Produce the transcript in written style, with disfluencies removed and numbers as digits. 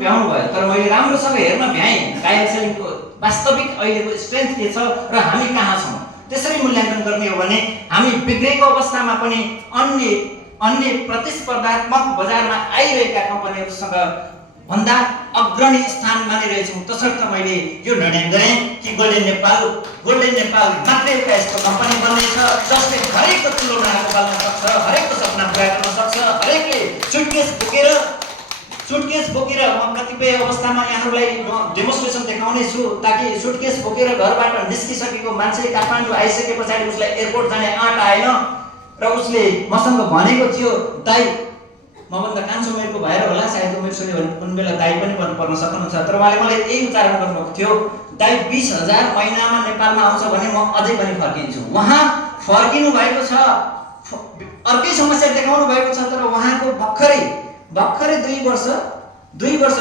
भ्याउनु भयो, तर मैले राम्रोसँग हेर्न भ्याएँ कायल सेलिङको वास्तविक अहिलेको स्ट्रेन्थ के छ र हामी कहाँ छौँ। त्यसरी मूल्याङ्कन गर्ने हो भने हामी बिग्रेको अवस्थामा पनि अन्य प्रतिस्पर्धात्मक बजारमा आइरहेका कम्पनीहरूसँग भन्दा अग्रणी स्थान मानिरहेछौँ। तसर्थ मैले यो निर्णय गरेँ कि गोल्डेन नेपाल मात्रै एउटा यस्तो कम्पनी बन्नेछ जसले हरेकको चुलो नाको बाल्न सक्छ, हरेकको सपना पुरा गर्न सक्छ। हरेकले सुटकेस बोकेर म कतिपय अवस्थामा यहाँहरूलाई डेमोन्स्ट्रेसन देखाउने छु ताकि सुटकेस बोकेर घरबाट निस्किसकेको मान्छे काठमाडौँ आइसके पछाडि उसलाई एयरपोर्ट जाने आँट आएन र उसले मसँग भनेको थियो, दाइ मभन्दा कान्छो उमेरको भएर होला सायद उमेर सुन्यो भने कुन बेला दाइ पनि पर्न सक्नुहुन्छ, तर उहाँले मलाई यही उच्चारण गर्नुभएको थियो, दाइ 20,000 महिनामा नेपालमा आउँछ भने म अझै पनि फर्किन्छु। उहाँ फर्किनु भएको छ, अर्कै समस्या देखाउनु भएको छ, तर उहाँको भर्खरै 2 वर्ष